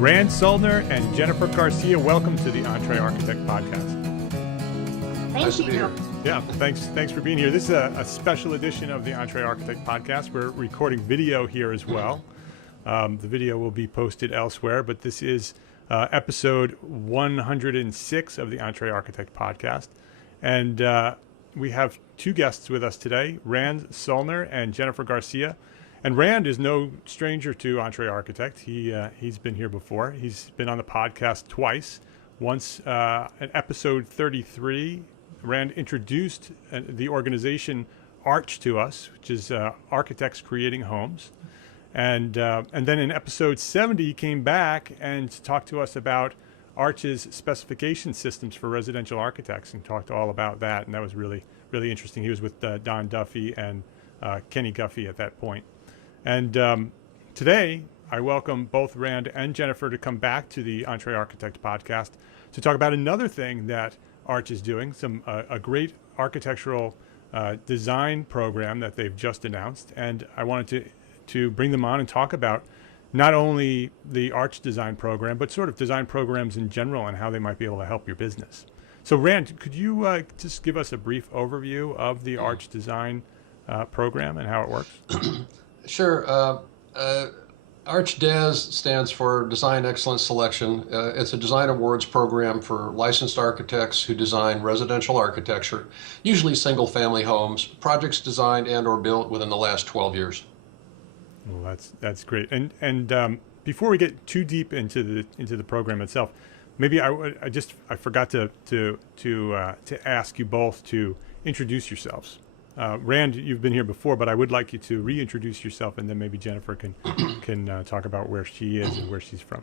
Rand Sullner and Jennifer Garcia, welcome to the EntreArchitect podcast. Thank you. Yeah, thanks for being here. This is a special edition of the EntreArchitect podcast. We're recording video here as well. The video will be posted elsewhere, but this is episode 106 of the EntreArchitect podcast. And we have two guests with us today, Rand Sullner and Jennifer Garcia. And Rand is no stranger to EntreArchitect. He's been here before. He's been on the podcast twice. Once at episode 33, Rand introduced the organization ArCH to us, which is Architects Creating Homes. And then in episode 70, he came back and talked to us about ArCH's specification systems for residential architects and talked all about that. And that was really, really interesting. He was with Don Duffy and Kenny Guffey at that point. And today, I welcome both Rand and Jennifer to come back to the EntreArchitect podcast to talk about another thing that ArCH is doing, a great architectural design program that they've just announced. And I wanted to bring them on and talk about not only the ArCH design program, but sort of design programs in general and how they might be able to help your business. So Rand, could you just give us a brief overview of the ArCH design program and how it works? Sure. ArCHdes stands for Design Excellence Selection. It's a design awards program for licensed architects who design residential architecture, usually single-family homes, projects designed and or built within the last 12 years. Well, that's great. And before we get too deep into the program itself, maybe I forgot to ask you both to introduce yourselves. Rand, you've been here before, but I would like you to reintroduce yourself, and then maybe Jennifer can talk about where she is and where she's from.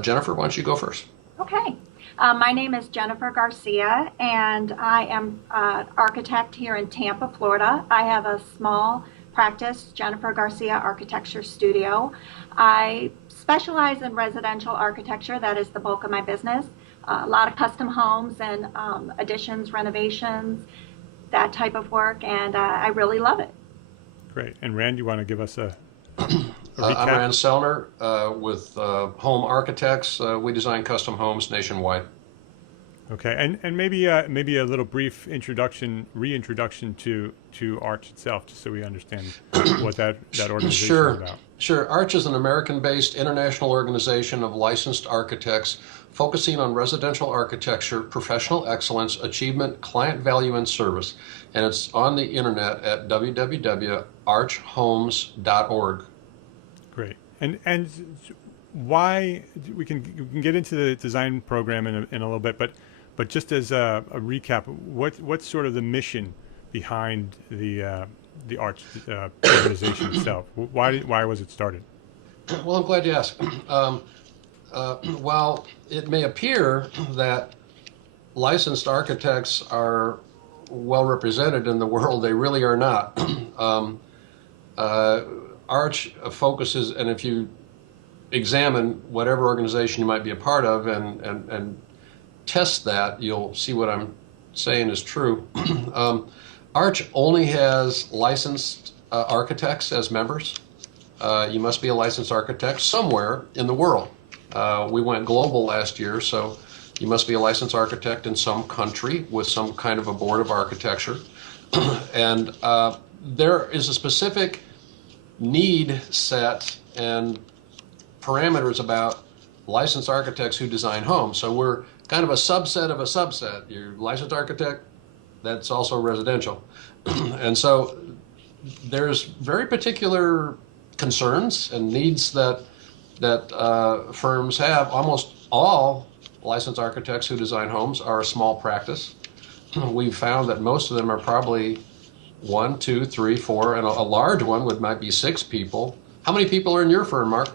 Jennifer, why don't you go first? Okay. My name is Jennifer Garcia, and I am an architect here in Tampa, Florida. I have a small practice, Jennifer Garcia Architecture Studio. I specialize in residential architecture. That is the bulk of my business. A lot of custom homes and additions, renovations, that type of work, and I really love it. Great. And Rand, you want to give us a recap? I'm Rand Sullner with Home Architects. We design custom homes nationwide. Okay, and maybe a little brief reintroduction to ArCH itself, just so we understand what that organization is about. Sure. ArCH is an American-based international organization of licensed architects focusing on residential architecture, professional excellence, achievement, client value, and service. And it's on the internet at www.archhomes.org. Great. And why we can get into the design program in a little bit, but just as a recap, what's sort of the mission behind the ArCH organization itself? Why was it started? Well, I'm glad you asked. While it may appear that licensed architects are well represented in the world, they really are not. ArCH focuses, and if you examine whatever organization you might be a part of and test that, you'll see what I'm saying is true. ArCH only has licensed architects as members. You must be a licensed architect somewhere in the world. We went global last year, so you must be a licensed architect in some country with some kind of a board of architecture. And there is a specific need set and parameters about licensed architects who design homes. So we're kind of a subset of a subset. You're a licensed architect, that's also residential. And so there's very particular concerns and needs that firms have. Almost all licensed architects who design homes are a small practice. We've found that most of them are probably 1, 2, 3, 4, and a large one might be 6 people. How many people are in your firm, Mark?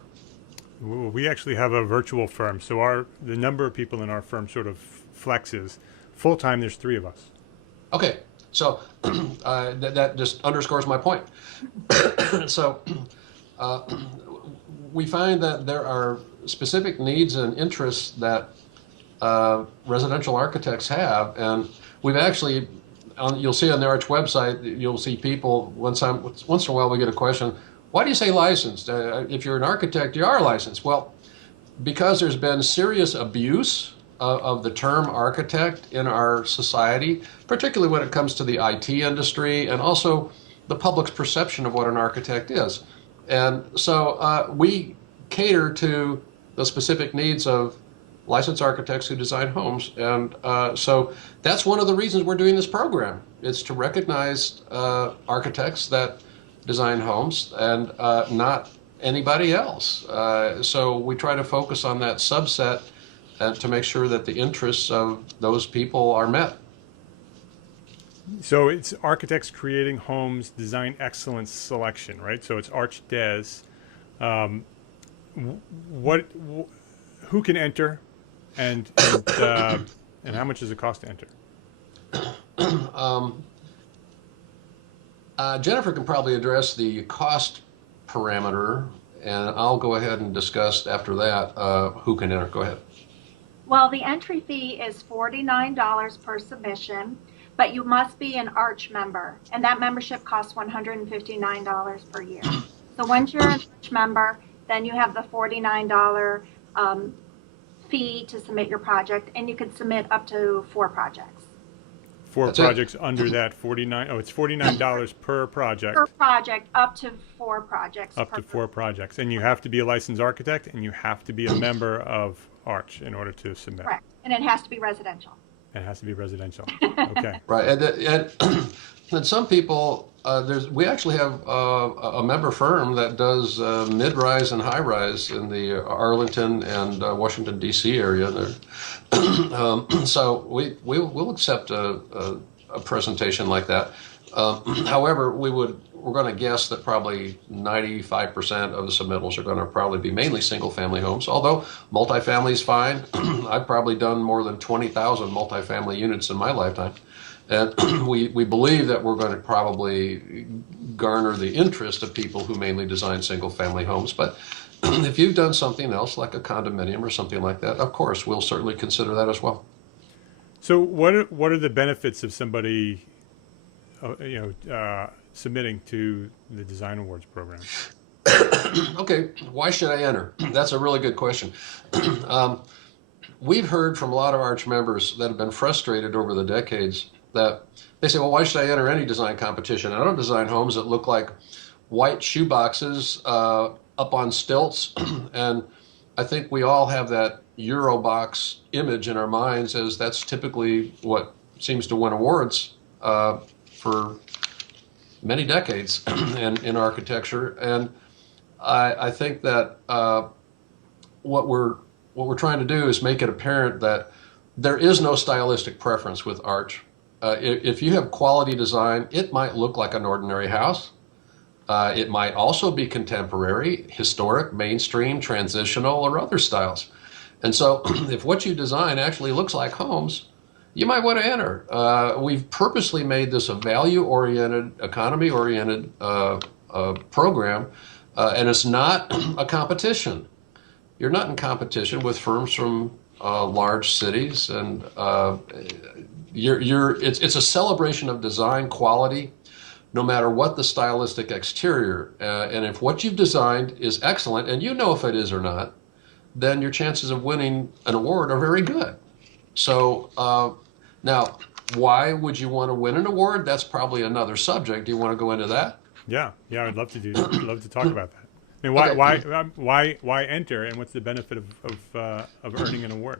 We actually have a virtual firm, so the number of people in our firm sort of flexes. Full time, there's 3 of us. Okay, so that just underscores my point. So we find that there are specific needs and interests that residential architects have, and we've actually, you'll see on the ArCH website, you'll see people, once in a while we get a question, why do you say licensed? If you're an architect, you are licensed. Well, because there's been serious abuse of the term architect in our society, particularly when it comes to the IT industry and also the public's perception of what an architect is. And so we cater to the specific needs of licensed architects who design homes. And so that's one of the reasons we're doing this program. It's to recognize architects that design homes and not anybody else. So we try to focus on that subset to make sure that the interests of those people are met. So it's architects creating homes, design excellence selection, right? So it's ArCHdes. Who can enter, and how much does it cost to enter? Jennifer can probably address the cost parameter, and I'll go ahead and discuss after that who can enter. Go ahead. Well, the entry fee is $49 per submission, but you must be an ArCH member, and that membership costs $159 per year. So once you're an ArCH member, then you have the $49 fee to submit your project, and you can submit up to 4 projects. That's projects under that 49. Oh, it's $49 per project. Per project, up to 4 projects. Up to 4 projects, and you have to be a licensed architect, and you have to be a member of ArCH in order to submit. Correct, and it has to be residential. It has to be residential. Okay. Right, and some people, we actually have a member firm that does mid-rise and high-rise in the Arlington and Washington D.C. area. So we'll accept a presentation like that. However, we're going to guess that probably 95% of the submittals are going to probably be mainly single-family homes, although multifamily is fine. I've probably done more than 20,000 multifamily units in my lifetime. And we believe that we're going to probably garner the interest of people who mainly design single-family homes. But if you've done something else, like a condominium or something like that, of course, we'll certainly consider that as well. So what are the benefits of somebody, submitting to the Design Awards program? Okay, why should I enter? That's a really good question. We've heard from a lot of ArCH members that have been frustrated over the decades that they say, well, why should I enter any design competition? I don't design homes that look like white shoeboxes up on stilts. And I think we all have that Eurobox image in our minds, as that's typically what seems to win awards for many decades in architecture. And I think that what we're trying to do is make it apparent that there is no stylistic preference with ArCH. If you have quality design, it might look like an ordinary house. It might also be contemporary, historic, mainstream, transitional, or other styles. And so if what you design actually looks like homes, you might want to enter. We've purposely made this a value-oriented, economy-oriented program, and it's not a competition. You're not in competition with firms from large cities, and it's a celebration of design quality, no matter what the stylistic exterior. And if what you've designed is excellent, and you know if it is or not, then your chances of winning an award are very good. So now, why would you want to win an award? That's probably another subject. Do you want to go into that? Yeah, I'd love to do that. I'd love to talk about that. I mean, why enter, and what's the benefit of earning an award?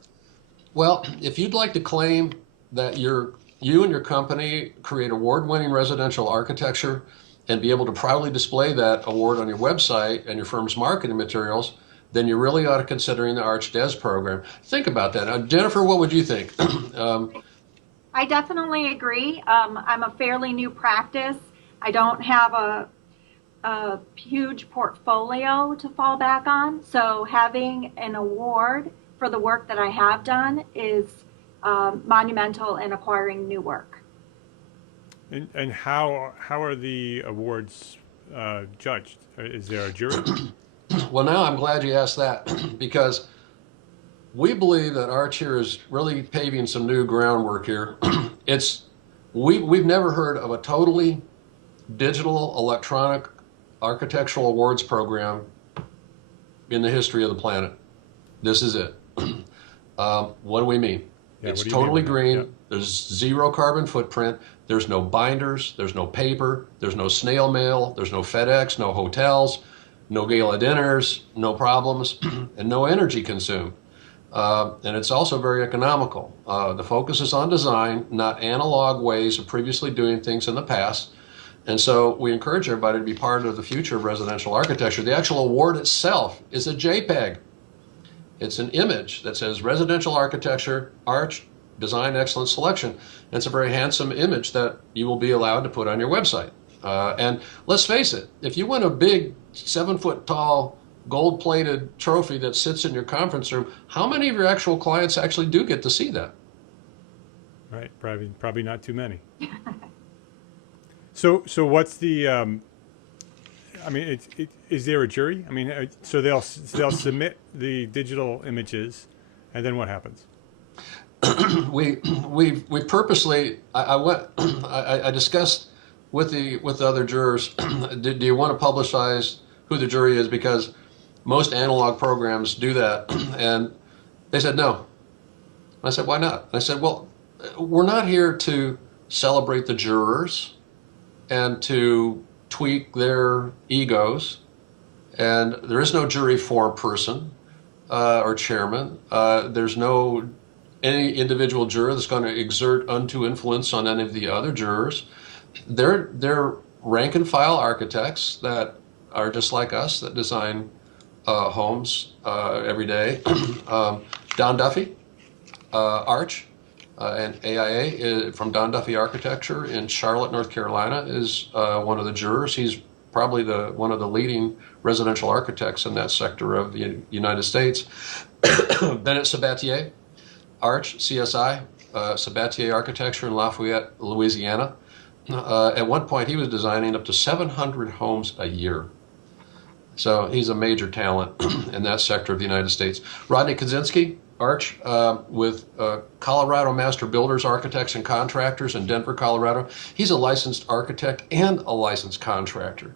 Well, if you'd like to claim that you and your company create award-winning residential architecture and be able to proudly display that award on your website and your firm's marketing materials, then you really ought to considering the ArCHdes program. Think about that. Jennifer, what would you think? I definitely agree. I'm a fairly new practice. I don't have a huge portfolio to fall back on. So having an award for the work that I have done is monumental in acquiring new work. And how are the awards judged? Is there a jury? Well, now I'm glad you asked that, because we believe that ArCH here is really paving some new groundwork here. We've never heard of a totally digital electronic architectural awards program in the history of the planet. This is it. What do we mean? Yeah, It's what do you mean totally by that? green. Yeah. There's zero carbon footprint. There's no binders. There's no paper. There's no snail mail. There's no FedEx, no hotels, no gala dinners, no problems, and no energy consumed. And it's also very economical. The focus is on design, not analog ways of previously doing things in the past. And so we encourage everybody to be part of the future of residential architecture. The actual award itself is a JPEG. It's an image that says Residential Architecture, Arch, Design Excellence Selection. And it's a very handsome image that you will be allowed to put on your website. And let's face it, if you win a big 7-foot tall gold-plated trophy that sits in your conference room, how many of your actual clients actually do get to see that? Right. Probably not too many. So what's the? I mean, is there a jury? I mean, so they'll submit the digital images, and then what happens? we purposely I discussed with the other jurors. Do you want to publicize who the jury is, because most analog programs do that, and they said no. I said, why not? I said, well, we're not here to celebrate the jurors and to tweak their egos, and there is no jury foreperson or chairman. There's no any individual juror that's going to exert undue influence on any of the other jurors. They're rank and file architects that are just like us, that design homes every day. Don Duffy, Arch, and AIA from Don Duffy Architecture in Charlotte, North Carolina, is one of the jurors. He's probably one of the leading residential architects in that sector of the United States. Bennett Sabatier, Arch, CSI, Sabatier Architecture in Lafayette, Louisiana. At one point, he was designing up to 700 homes a year. So he's a major talent in that sector of the United States. Rodney Kaczynski, Arch, with Colorado Master Builders, Architects, and Contractors in Denver, Colorado. He's a licensed architect and a licensed contractor.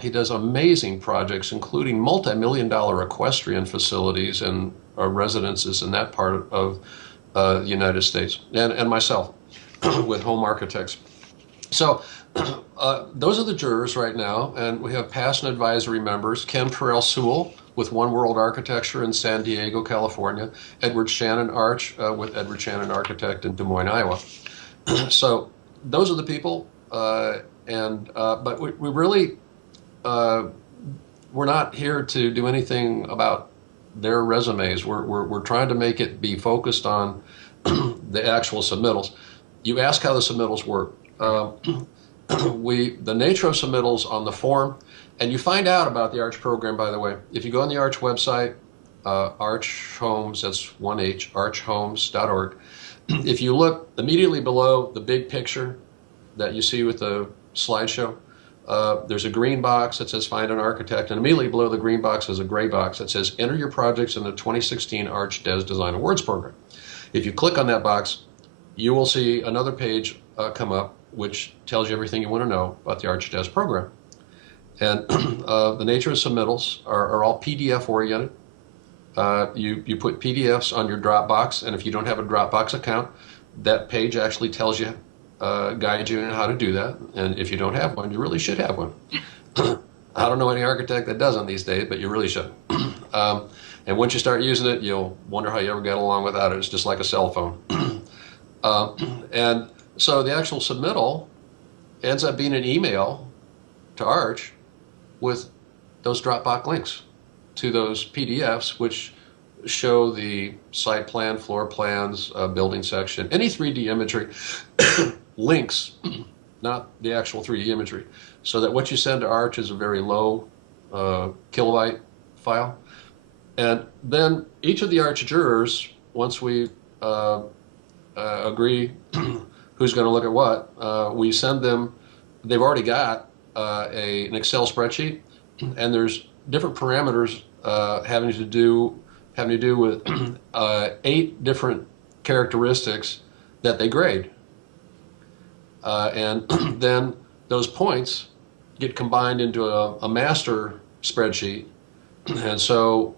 He does amazing projects, including multi-million-dollar equestrian facilities and residences in that part of the United States, and myself with Home Architects. So those are the jurors right now, and we have past and advisory members: Ken Terrell Sewell with One World Architecture in San Diego, California; Edward Shannon Arch with Edward Shannon Architect in Des Moines, Iowa. So those are the people, but we really we're not here to do anything about their resumes. We're trying to make it be focused on the actual submittals. You ask how the submittals work. The nature of submittals on the form, and you find out about the Arch program, by the way, if you go on the Arch website, Arch Homes, that's 1H, archhomes.org. If you look immediately below the big picture that you see with the slideshow, there's a green box that says Find an Architect, and immediately below the green box is a gray box that says Enter your projects in the 2016 ArCHdes Design Awards program. If you click on that box, you will see another page come up which tells you everything you want to know about the ArCHdes program. And the nature of submittals are all PDF oriented. You put PDFs on your Dropbox, and if you don't have a Dropbox account, that page actually tells you, guides you in how to do that. And if you don't have one, you really should have one. I don't know any architect that doesn't these days, but you really should. And once you start using it, you'll wonder how you ever get along without it. It's just like a cell phone. And so the actual submittal ends up being an email to Arch with those Dropbox links to those PDFs, which show the site plan, floor plans, building section, any 3D imagery, links, not the actual 3D imagery, so that what you send to Arch is a very low kilobyte file. And then each of the Arch jurors, once we agree who's going to look at what, we send them, they've already got an Excel spreadsheet, and there's different parameters having to do with 8 different characteristics that they grade. And then those points get combined into a master spreadsheet. And so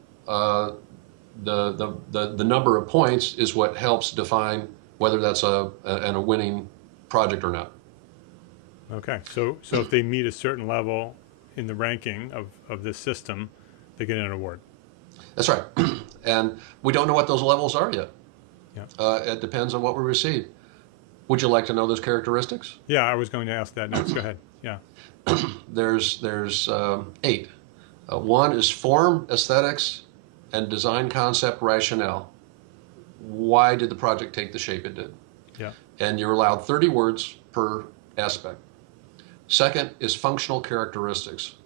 the number of points is what helps define whether that's a winning project or not. Okay, so if they meet a certain level in the ranking of this system, they get an award. That's right. And we don't know what those levels are yet. Yeah. It depends on what we receive. Would you like to know those characteristics? Yeah, I was going to ask that next. Go ahead. Yeah. There's 8. One is form, aesthetics, and design concept rationale. Why did the project take the shape it did? Yeah. And you're allowed 30 words per aspect. Second is functional characteristics.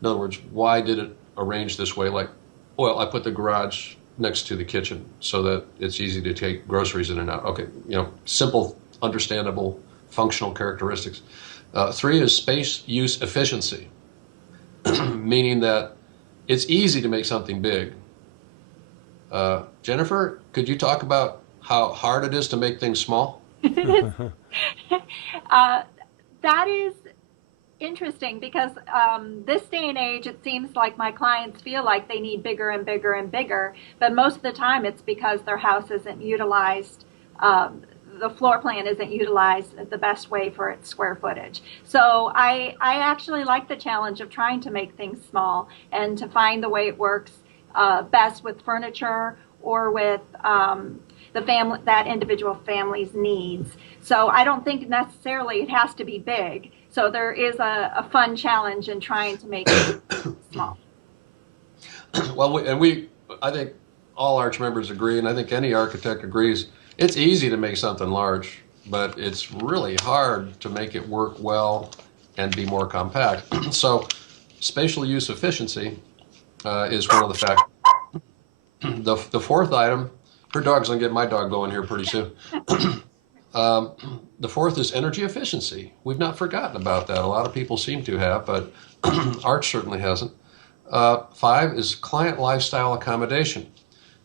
In other words, why did it arrange this way? Like, well, I put the garage next to the kitchen so that it's easy to take groceries in and out. Okay, simple, understandable, functional characteristics. 3 is space use efficiency, meaning that it's easy to make something big. Jennifer, could you talk about how hard it is to make things small? That is interesting because this day and age, it seems like my clients feel like they need bigger and bigger and bigger, but most of the time it's because their house isn't utilized. The floor plan isn't utilized the best way for its square footage. So I actually like the challenge of trying to make things small and to find the way it works best with furniture or with that individual family's needs. So I don't think necessarily it has to be big. So there is a fun challenge in trying to make it small. Well, I think all Arch members agree, and I think any architect agrees, it's easy to make something large, but it's really hard to make it work well and be more compact. So spatial use efficiency is one of the factors. The fourth item, her dog's gonna get my dog going here pretty soon. The fourth is energy efficiency. We've not forgotten about that. A lot of people seem to have, but Arch certainly hasn't. 5 is client lifestyle accommodation.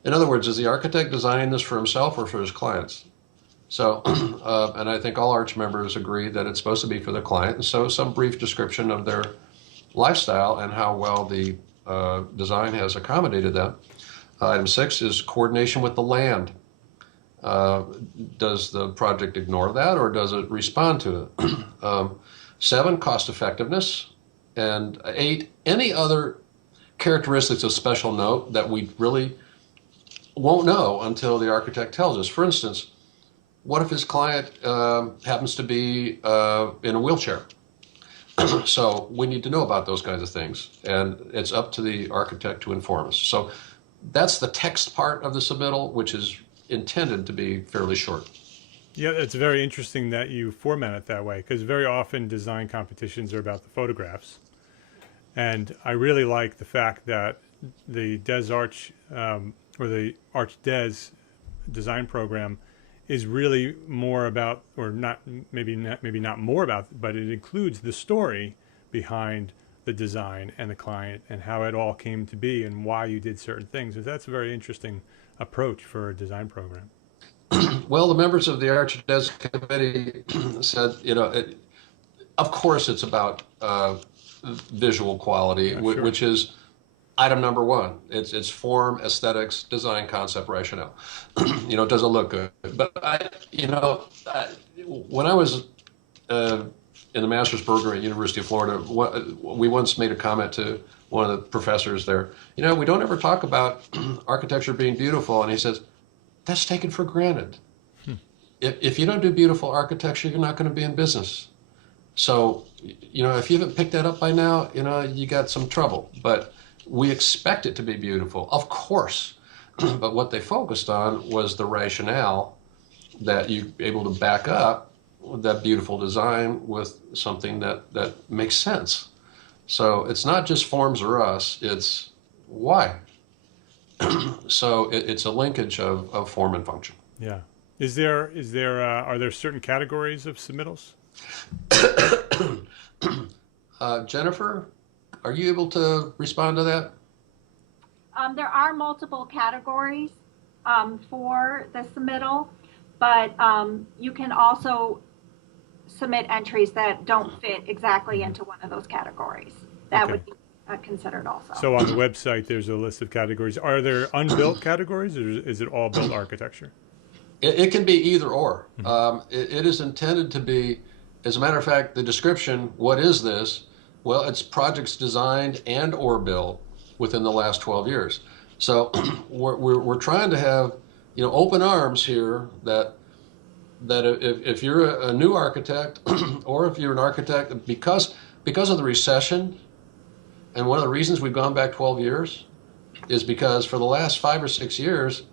In other words, is the architect designing this for himself or for his clients? So, and I think all Arch members agree that it's supposed to be for the client. And so some brief description of their lifestyle and how well the design has accommodated that. Item 6 is coordination with the land. Does the project ignore that or does it respond to it? 7, cost effectiveness. And 8, any other characteristics of special note that we really won't know until the architect tells us. For instance, what if his client happens to be in a wheelchair? So we need to know about those kinds of things, and it's up to the architect to inform us. So that's the text part of the submittal, which is intended to be fairly short. Yeah, it's very interesting that you format it that way because very often design competitions are about the photographs. And I really like the fact that the DesArch or the ArCHdes design program is really more about, or not, maybe not more about, but it includes the story behind the design and the client and how it all came to be and why you did certain things. So that's a very interesting approach for a design program. Well, the members of the ArCHdes committee said, of course it's about visual quality, Sure. which is item number 1. It's form, aesthetics, design, concept, rationale. Does it look good? But when I was in the master's program at University of Florida, we once made a comment to one of the professors there. We don't ever talk about architecture being beautiful, and he says, that's taken for granted. If you don't do beautiful architecture, you're not going to be in business. So, if you haven't picked that up by now, you got some trouble. But we expect it to be beautiful, of course. But what they focused on was the rationale that you're able to back up that beautiful design with something that makes sense. So it's not just forms or us, it's why. So it's a linkage of form and function. Yeah. Are there certain categories of submittals? Jennifer, are you able to respond to that? There are multiple categories for the submittal, but you can also submit entries that don't fit exactly into one of those categories. That Okay. would be considered also. So on the website, there's a list of categories. Are there unbuilt categories, or is it all built architecture? It can be either or. Mm-hmm. It is intended to be, as a matter of fact, the description, what is this? Well, it's projects designed and or built within the last 12 years. So we're trying to have, open arms here that if you're a new architect or if you're an architect, because of the recession, and one of the reasons we've gone back 12 years is because for the last 5 or 6 years,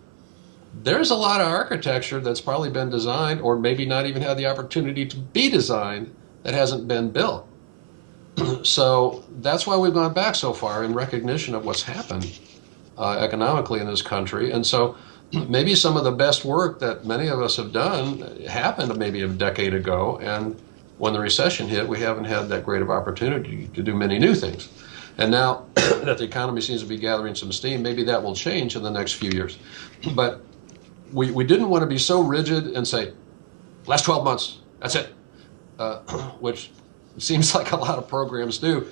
there's a lot of architecture that's probably been designed or maybe not even had the opportunity to be designed that hasn't been built. So that's why we've gone back so far in recognition of what's happened economically in this country. And so maybe some of the best work that many of us have done happened maybe a decade ago. And when the recession hit, we haven't had that great of opportunity to do many new things. And now that the economy seems to be gathering some steam, maybe that will change in the next few years. But we didn't want to be so rigid and say, last 12 months, that's it, which seems like a lot of programs do.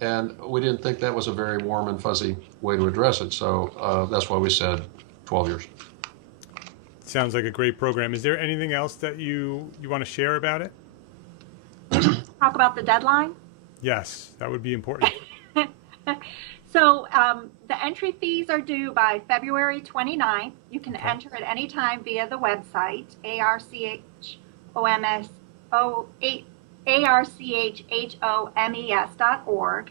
And we didn't think that was a very warm and fuzzy way to address it. So that's why we said 12 years. Sounds like a great program. Is there anything else that you want to share about it? Talk about the deadline. Yes, that would be important. So the entry fees are due by February 29th. You can enter at any time via the website, archhomes.org.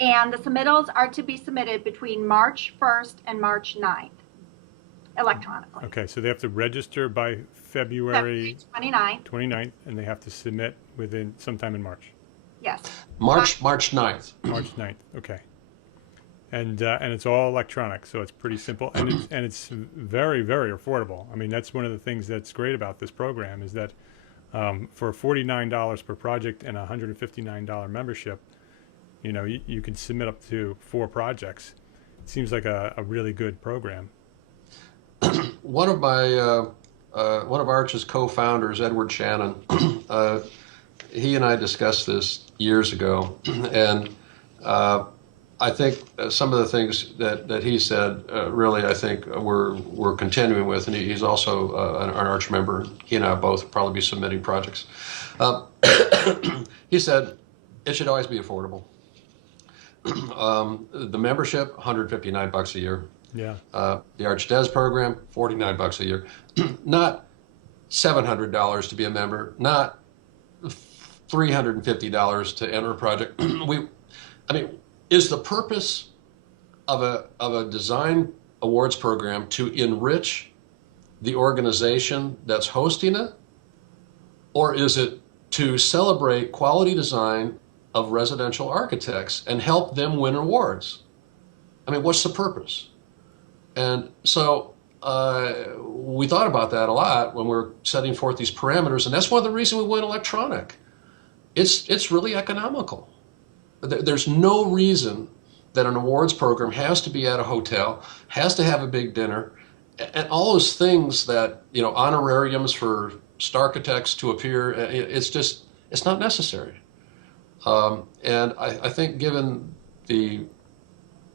And the submittals are to be submitted between March 1st and March 9th electronically. Okay, so they have to register by February 29th. 29th, and they have to submit within sometime in March. Yes. March 9th. March 9th. Okay. And it's all electronic, so it's pretty simple, and it's very, very affordable. I mean, that's one of the things that's great about this program is that for $49 per project and a $159 membership, you can submit up to 4 projects. It seems like a really good program. One of ArCHdes co-founders, Edward Shannon, he and I discussed this years ago, and I think some of the things that he said really, I think we're continuing with, and he's also an ArCH member. He and I both probably be submitting projects. He said it should always be affordable. The membership, $159 a year. Yeah. The ArCHdes program, $49 a year. Not $700 to be a member, not $350 to enter a project. Is the purpose of a design awards program to enrich the organization that's hosting it, or is it to celebrate quality design of residential architects and help them win awards? What's the purpose? And so we thought about that a lot when we're setting forth these parameters, and that's one of the reasons we went electronic. It's really economical. There's no reason that an awards program has to be at a hotel, has to have a big dinner, and all those things that, honorariums for star architects to appear, it's not necessary. And I think given the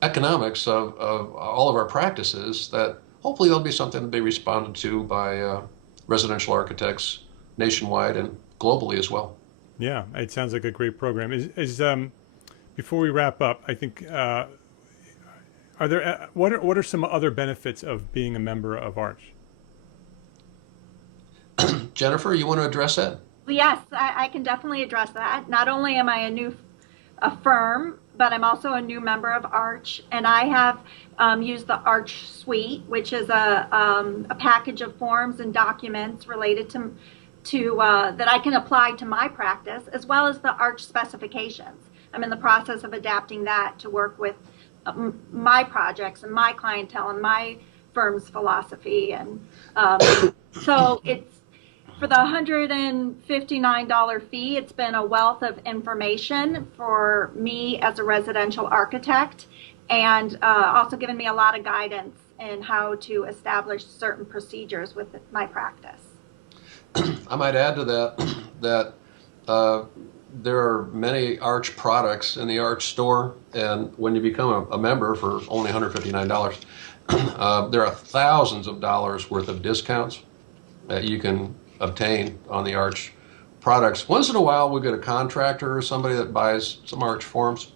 economics of all of our practices, that hopefully there'll be something to be responded to by residential architects nationwide and globally as well. Yeah, it sounds like a great program. Before we wrap up, I think what are some other benefits of being a member of ArCH? Jennifer, you want to address that? Well, yes, I can definitely address that. Not only am I a firm, but I'm also a new member of ArCH, and I have used the ArCH Suite, which is a package of forms and documents related to that I can apply to my practice, as well as the ArCH specifications. I'm in the process of adapting that to work with my projects and my clientele and my firm's philosophy. And so it's for the $159 fee, it's been a wealth of information for me as a residential architect, and also given me a lot of guidance in how to establish certain procedures with my practice. I might add to that there are many Arch products in the Arch store, and when you become a member for only $159, there are thousands of dollars worth of discounts that you can obtain on the Arch products. Once in a while, we get a contractor or somebody that buys some Arch forms,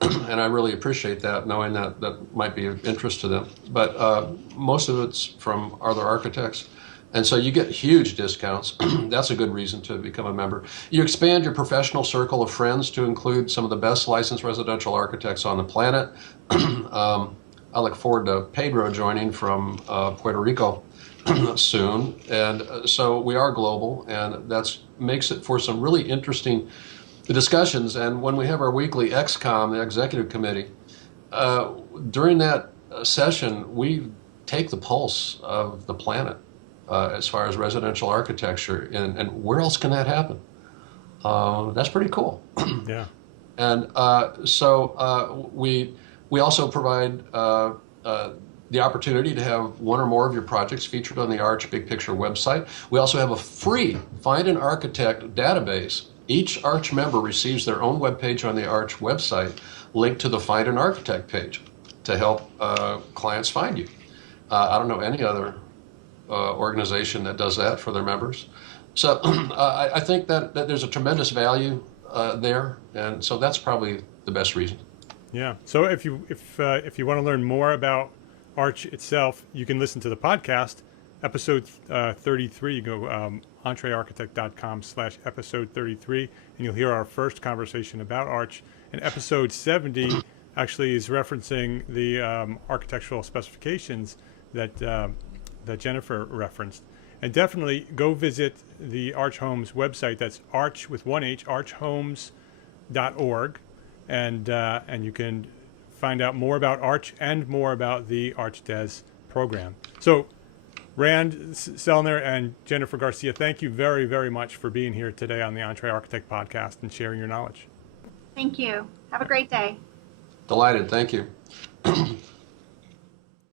and I really appreciate that, knowing that that might be of interest to them. But most of it's from other architects. And so you get huge discounts. That's a good reason to become a member. You expand your professional circle of friends to include some of the best licensed residential architects on the planet. I look forward to Pedro joining from Puerto Rico soon. And so we are global, and that makes it for some really interesting discussions. And when we have our weekly XCOM, the executive committee, during that session, we take the pulse of the planet. As far as residential architecture, and where else can that happen? That's pretty cool. Yeah. And so we also provide the opportunity to have one or more of your projects featured on the Arch Big Picture website. We also have a free Find an Architect database. Each Arch member receives their own webpage on the Arch website linked to the Find an Architect page to help clients find you. I don't know any other organization that does that for their members. So I think that there's a tremendous value there, and so that's probably the best reason. Yeah. So if you want to learn more about Arch itself, you can listen to the podcast, episode 33. You go EntreArchitect.com/episode 33, and you'll hear our first conversation about Arch. And episode 70 actually is referencing the architectural specifications that Jennifer referenced. And definitely go visit the Arch Homes website. That's Arch with one H, archhomes.org, and you can find out more about Arch and more about the ArCHdes program. So Rand Selner and Jennifer Garcia, thank you very, very much for being here today on the EntreArchitect podcast and sharing your knowledge. Thank you. Have a great day. Delighted. Thank you.